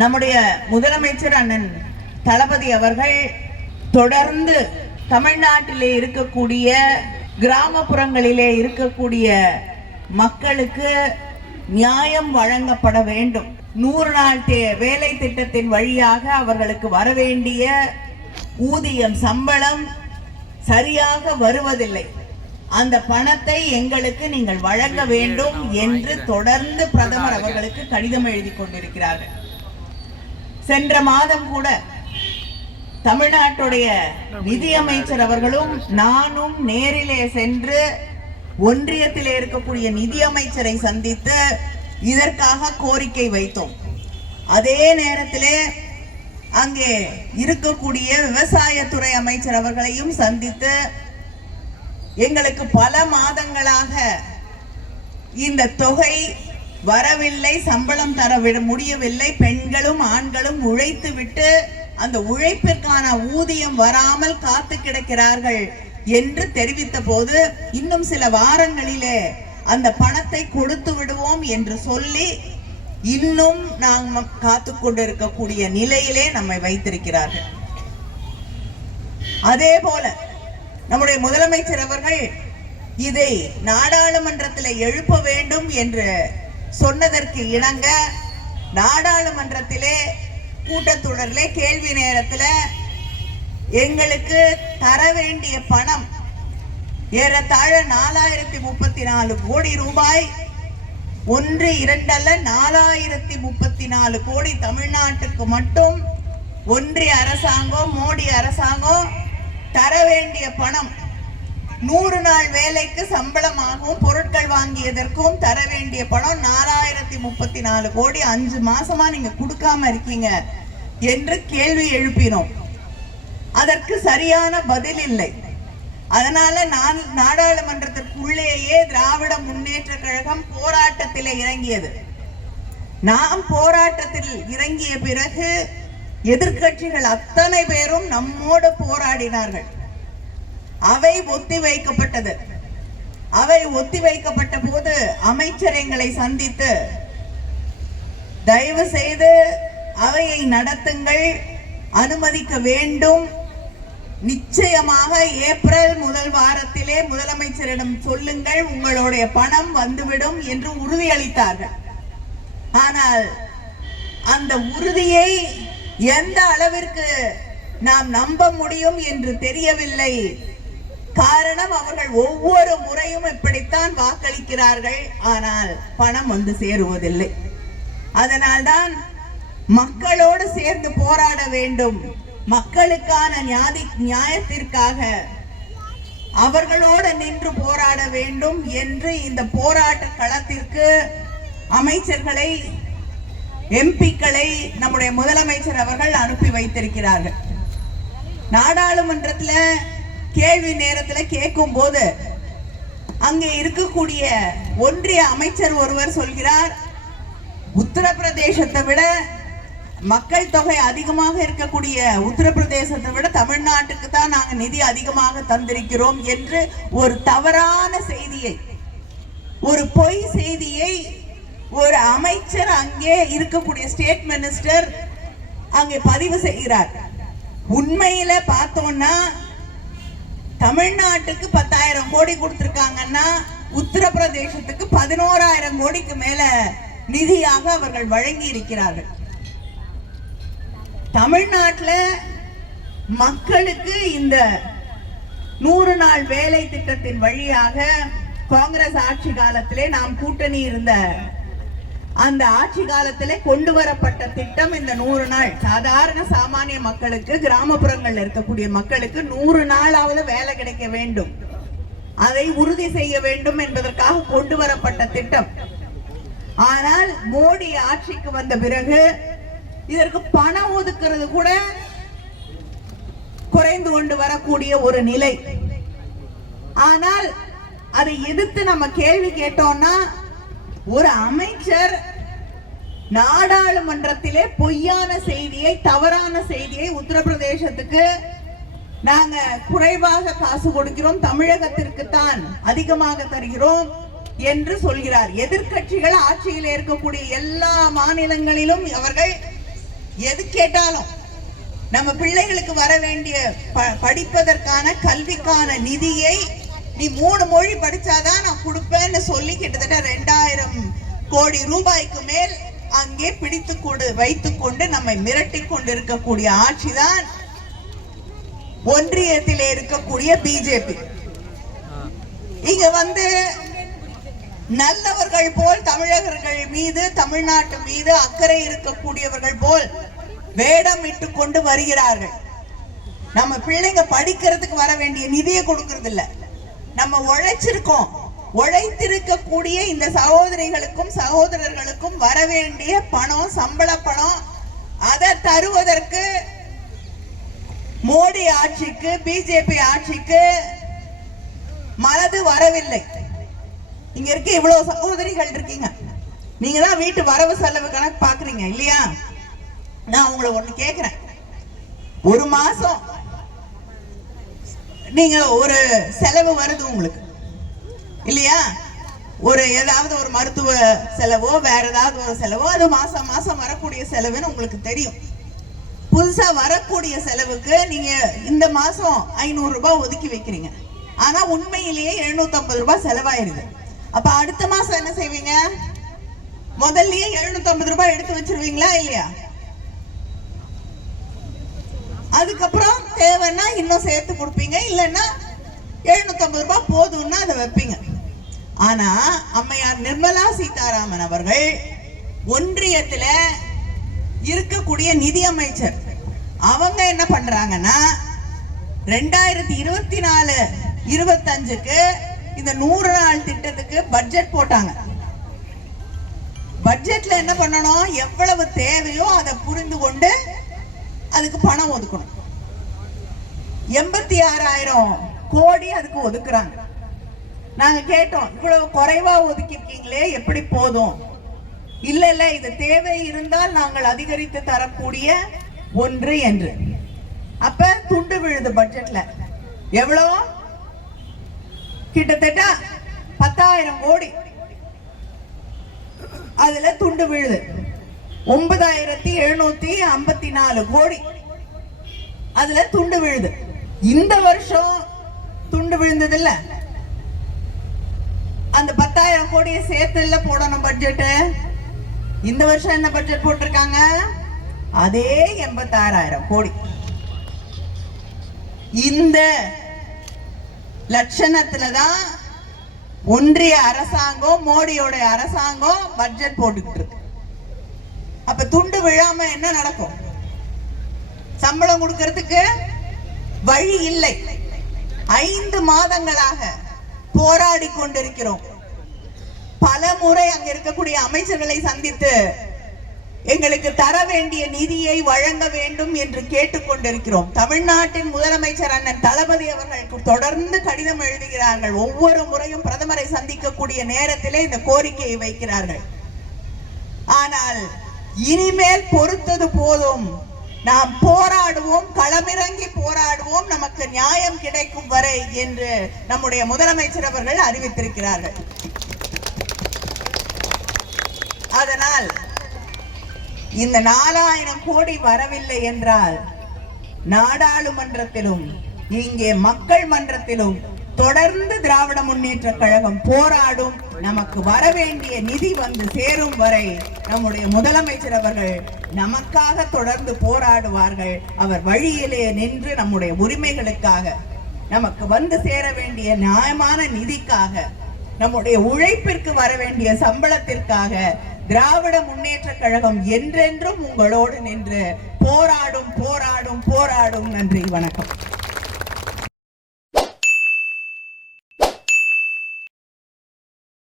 நம்முடைய முதலமைச்சர் அண்ணன் தளபதி அவர்கள் தொடர்ந்து தமிழ்நாட்டிலே இருக்கக்கூடிய கிராமப்புறங்களிலே இருக்கக்கூடிய மக்களுக்கு நியாயம் வழங்கப்பட வேண்டும். 100 நாள் வேலை திட்டத்தின் வழியாக அவர்களுக்கு வரவேண்டிய ஊதியம் சம்பளம் சரியாக வருவதில்லை. அந்த பணத்தை எங்களுக்கு நீங்கள் வழங்க வேண்டும் என்று தொடர்ந்து பிரதமர் அவர்களுக்கு கடிதம் எழுதி கொண்டிருக்கிறார்கள். சென்ற மாதம் கூட தமிழ்நாட்டுடைய நிதியமைச்சர் அவர்களும் நானும் நேரிலே சென்று ஒன்றியத்திலே இருக்கக்கூடிய நிதியமைச்சரை சந்தித்து இதற்காக கோரிக்கை வைத்தோம். அதே நேரத்திலே அங்கே இருக்கக்கூடிய விவசாயத்துறை அமைச்சர் அவர்களையும் சந்தித்து எங்களுக்கு பல மாதங்களாக இந்த தொகை வரவில்லை, சம்பளம் தர முடியவில்லை, பெண்களும் ஆண்களும் உழைத்து விட்டு அந்த உழைப்பிற்கான ஊதியம் வராமல் காத்து கிடக்கிறார்கள் என்று தெரிவித்த போது இன்னும் சில வாரங்களிலே அந்த பணத்தை கொடுத்து விடுவோம் என்று சொல்லி இன்னும் நாம் காத்து கொண்டிருக்கக்கூடிய நிலையிலே நம்மை வைத்திருக்கிறார்கள். அதே போல நம்முடைய முதலமைச்சர் அவர்கள் இதை நாடாளுமன்றத்தில் எழுப்ப வேண்டும் என்று சொன்னதற்கு இணங்க நாடாளுமன்றத்திலே கூட்டத்தொடரிலே கேள்வி நேரத்தில் எங்களுக்கு தர வேண்டிய பணம் ஏறத்தாழ 4034 கோடி ரூபாய், 1, 2 அல்ல 4034 கோடி தமிழ்நாட்டுக்கு மட்டும் ஒன்றிய அரசாங்கம் மோடி அரசாங்கம் தர வேண்டிய பணம் 100 நாள் வேலைக்கு சம்பளமாகவும் பொருட்கள் வாங்கியதற்கும் தர வேண்டிய பணம் 4034 கோடி 5 மாசமா நீங்க கொடுக்காம இருக்கீங்க என்று கேள்வி எழுப்பினோம். அதற்கு சரியான பதில் இல்லை. அதனால நான் நாடாளுமன்றத்திற்குள்ளேயே திராவிட முன்னேற்ற கழகம் போராட்டத்தில் இறங்கியது. நாம் போராட்டத்தில் இறங்கிய பிறகு எதிர்க்கட்சிகள் அத்தனை பேரும் நம்மோடு போராடினார்கள். அவை ஒத்திவைக்கப்பட்டது. அவை ஒத்திவைக்கப்பட்ட போது அமைச்சர் எங்களை சந்தித்து தயவு செய்து அவையை நடத்துங்கள், அனுமதிக்க வேண்டும், நிச்சயமாக ஏப்ரல் முதல் வாரத்திலே முதலமைச்சரிடம் சொல்லுங்கள், உங்களுடைய பணம் வந்துவிடும் என்று உறுதியளித்தார்கள். ஆனால் அந்த உறுதியை எந்த அளவிற்கு நாம் நம்ப முடியும் என்று தெரியவில்லை. காரணம், அவர்கள் ஒவ்வொரு முறையும் இப்படித்தான் வாக்களிக்கிறார்கள், ஆனால் பணம் வந்து சேருவதில்லை. அதனால்தான் மக்களோடு சேர்ந்து போராட வேண்டும், மக்களுக்கான நியாயத்திற்காக அவர்களோடு நின்று போராட வேண்டும் என்று இந்த போராட்ட களத்திற்கு அமைச்சர்களை எம்பிக்களை நம்முடைய முதலமைச்சர் அவர்கள் அனுப்பி வைத்திருக்கிறார்கள். நாடாளுமன்றத்தில் கேள்வி நேரத்தில் கேட்கும் போது அங்கே இருக்கக்கூடிய ஒன்றிய அமைச்சர் ஒருவர் சொல்கிறார், உத்தரப்பிரதேசத்தை விட மக்கள் தொகை அதிகமாக இருக்கக்கூடிய உத்தரப்பிரதேசத்தை விட தமிழ்நாட்டுக்கு தான் நாங்கள் நிதி அதிகமாக தந்திருக்கிறோம் என்று ஒரு தவறான செய்தியை, ஒரு பொய் செய்தியை ஒரு அமைச்சர் அங்கே இருக்கக்கூடிய ஸ்டேட் மினிஸ்டர் அங்கே பதிவு செய்கிறார். உண்மையில பார்த்தோம்னா தமிழ்நாட்டுக்கு 10,000 கோடி கொடுத்திருக்காங்கன்னா உத்தரப்பிரதேசத்துக்கு 11,000 கோடிக்கு மேல நிதியாக அவர்கள் வழங்கி இருக்கிறார்கள். தமிழ்நாட்டில் மக்களுக்கு இந்த 100 நாள் வேலை திட்டத்தின் வழியாக காங்கிரஸ் ஆட்சி காலத்திலே நாம் கூட்டணி இருந்த அந்த ஆட்சி காலத்திலே கொண்டு வரப்பட்ட திட்டம் இந்த 100 நாள். சாதாரண சாமானிய மக்களுக்கு, கிராமப்புறங்களில் இருக்கக்கூடிய மக்களுக்கு 100 நாளாவது வேலை கிடைக்க வேண்டும், அதை உறுதி செய்ய வேண்டும் என்பதற்காக கொண்டு வரப்பட்ட திட்டம். ஆனால் மோடி ஆட்சிக்கு வந்த பிறகு இதற்கு பணம் ஒதுக்குறது கூட குறைந்து கொண்டு வரக்கூடிய ஒரு நிலை. ஆனால் அதை எதிர்த்து நம்ம கேள்வி கேட்டோம்னா, ஒரு அமைச்சர் நாடாளுமன்றத்திலே பொய்யான செய்தியை, தவறான செய்தியை, உத்தரப்பிரதேசத்துக்கு நாங்க குறைவாக காசு கொடுக்கிறோம், தமிழகத்திற்கு தான் அதிகமாக தருகிறோம் என்று சொல்கிறார். எதிர்க்கட்சிகள் ஆட்சியில் இருக்கக்கூடிய எல்லா மாநிலங்களிலும் அவர்கள் எது கேட்டாலும் நம்ம பிள்ளைகளுக்கு வர வேண்டிய படிப்பதற்கான கல்விக்கான நிதியை நீ 3 மொழி படிச்சாதான் நான் கொடுப்பேன்னு சொல்லி கிட்டத்தட்ட 2000 கோடி ரூபாய்க்கு மேல் அங்கே வைத்துக் கொண்டு நம்மை மிரட்டி கொண்டு இருக்கக்கூடிய ஆட்சிதான் ஒன்றியத்திலே இருக்கக்கூடிய பிஜேபி. இங்க நல்லவர்கள் போல் தமிழகர்கள் மீது, தமிழ்நாட்டு மீது அக்கறை இருக்கக்கூடியவர்கள் போல் வேடம் இட்டு கொண்டு வருகிறார்கள். நம்ம பிள்ளைங்க படிக்கிறதுக்கு வர வேண்டிய நிதியை கொடுக்கறது இல்ல. நம்ம உழைத்திருக்கக்கூடிய இந்த சகோதரிகளுக்கும் சகோதரர்களுக்கும் வர வேண்டிய பணம், சம்பள பணம், அதை தருவதற்கு மோடி ஆட்சிக்கு, பிஜேபி ஆட்சிக்கு மனது வரவில்லை. இங்க இருக்க இவ்வளவு சகோதரிகள் இருக்கீங்க, நீங்க தான் வீட்டு வரவு செலவு கணக்கு பாக்குறீங்க இல்லையா? நான் உங்களை ஒண்ணு கேக்குறேன். ஒரு மாசம் நீங்க ஒரு செலவு வருது உங்களுக்கு இல்லையா? ஏதாவது ஒரு மருத்துவ செலவோ வேற ஏதாவது ஒரு செலவோ, அது மாசம் மாசம் வரக்கூடிய செலவுன்னு உங்களுக்கு தெரியும். புதுசா வரக்கூடிய செலவுக்கு நீங்க இந்த மாசம் 500 ரூபாய் ஒதுக்கி வைக்கிறீங்க. ஆனா உண்மையிலேயே 750 ரூபாய் செலவாயிருது. அப்ப அடுத்த மாசம் என்ன செய்வீங்க? முதல்லயே 750 ரூபாய் எடுத்து வச்சிருவீங்களா இல்லையா? அதுக்கப்புறம் தேவைன்னா இன்னும் சேர்த்து கொடுப்பீங்க, இல்லைன்னா 750 ரூபாய் போதும்னா அதை வைப்பீங்க. ஆனா அம்மையார் நிர்மலா சீதாராமன் அவர்கள் ஒன்றியத்துல இருக்கக்கூடிய நிதி அமைச்சர் அவங்க என்ன பண்றாங்கன்னா 2024-25க்கு இந்த 100 நாள் திட்டத்துக்கு பட்ஜெட் போட்டாங்க. பட்ஜெட்ல என்ன பண்ணணும்? எவ்வளவு தேவையோ அதை புரிந்து கொண்டு அதுக்கு பணம் ஒதுக்கணும். 86,000 கோடி அதுக்கு ஒதுக்குறாங்க. நாங்க கேட்டோம், இவ்வளவு குறைவா ஒதுக்கிருக்கீங்களே, எப்படி போதும்? இல்ல இது தேவை இருந்தால் நாங்கள் அதிகரித்து தரக்கூடிய ஒன்று என்று. அப்ப துண்டு விழுது பட்ஜெட்ல. எவ்வளவு? கிட்டத்தட்ட 10,000 கோடி அதுல துண்டு விழுது. 9,754 கோடி அதுல துண்டு விழுது. இந்த வருஷம் துண்டு விழுந்தது இல்ல, அந்த 10,000 கோடியை சேர்த்து இல்ல போடணும் பட்ஜெட். இந்த வருஷம் என்ன பட்ஜெட் போட்டிருக்காங்க? அதே 86,000 கோடி. இந்த லட்சணத்துலதான் ஒன்றிய அரசாங்கம், மோடியோட அரசாங்கம் பட்ஜெட் போட்டுக்கிட்டு இருக்கு. அப்ப துண்டு விழாம என்ன நடக்கும்? சம்பளம் கொடுக்கிறதுக்கு வழி இல்லை. 5 மாதங்களாக போராடி கொண்டிருக்கிறோம். பல முறை அங்க இருக்கக்கூடிய அமைச்சர்களை சந்தித்து எங்களுக்கு தர வேண்டிய நிதியை வழங்க வேண்டும் என்று கேட்டுக்கொண்டிருக்கிறோம். தமிழ்நாட்டின் முதலமைச்சர் அண்ணன் தளபதி அவர்களுக்கு தொடர்ந்து கடிதம் எழுதுகிறார்கள். ஒவ்வொரு முறையும் பிரதமரை சந்திக்கக்கூடிய நேரத்திலே இந்த கோரிக்கையை வைக்கிறார்கள். ஆனால் இனிமேல் பொறுத்தது போதும், நாம் போராடுவோம், களமிறங்கி போராடுவோம், நமக்கு நியாயம் கிடைக்கும் வரை என்று நம்முடைய முதலமைச்சர் அவர்கள் அறிவித்திருக்கிறார்கள். அதனால் இந்த 4,000 கோடி வரவில்லை என்றால் நாடாளுமன்றத்திலும் இங்கே மக்கள் மன்றத்திலும் தொடர்ந்து திராவிட முன்னேற்ற கழகம் போராடும். நமக்கு வர வேண்டிய நிதி சேரும் வரை நம்முடைய முதலமைச்சர் அவர்கள் நமக்காக தொடர்ந்து போராடுவார்கள். அவர் வழியிலே நின்று நம்முடைய உரிமைகளுக்காக, நமக்கு சேர வேண்டிய நியாயமான நிதிக்காக, நம்முடைய உழைப்பிற்கு வர வேண்டிய சம்பளத்திற்காக திராவிட முன்னேற்ற கழகம் என்றென்றும் உங்களோடு நின்று போராடும். நன்றி, வணக்கம்.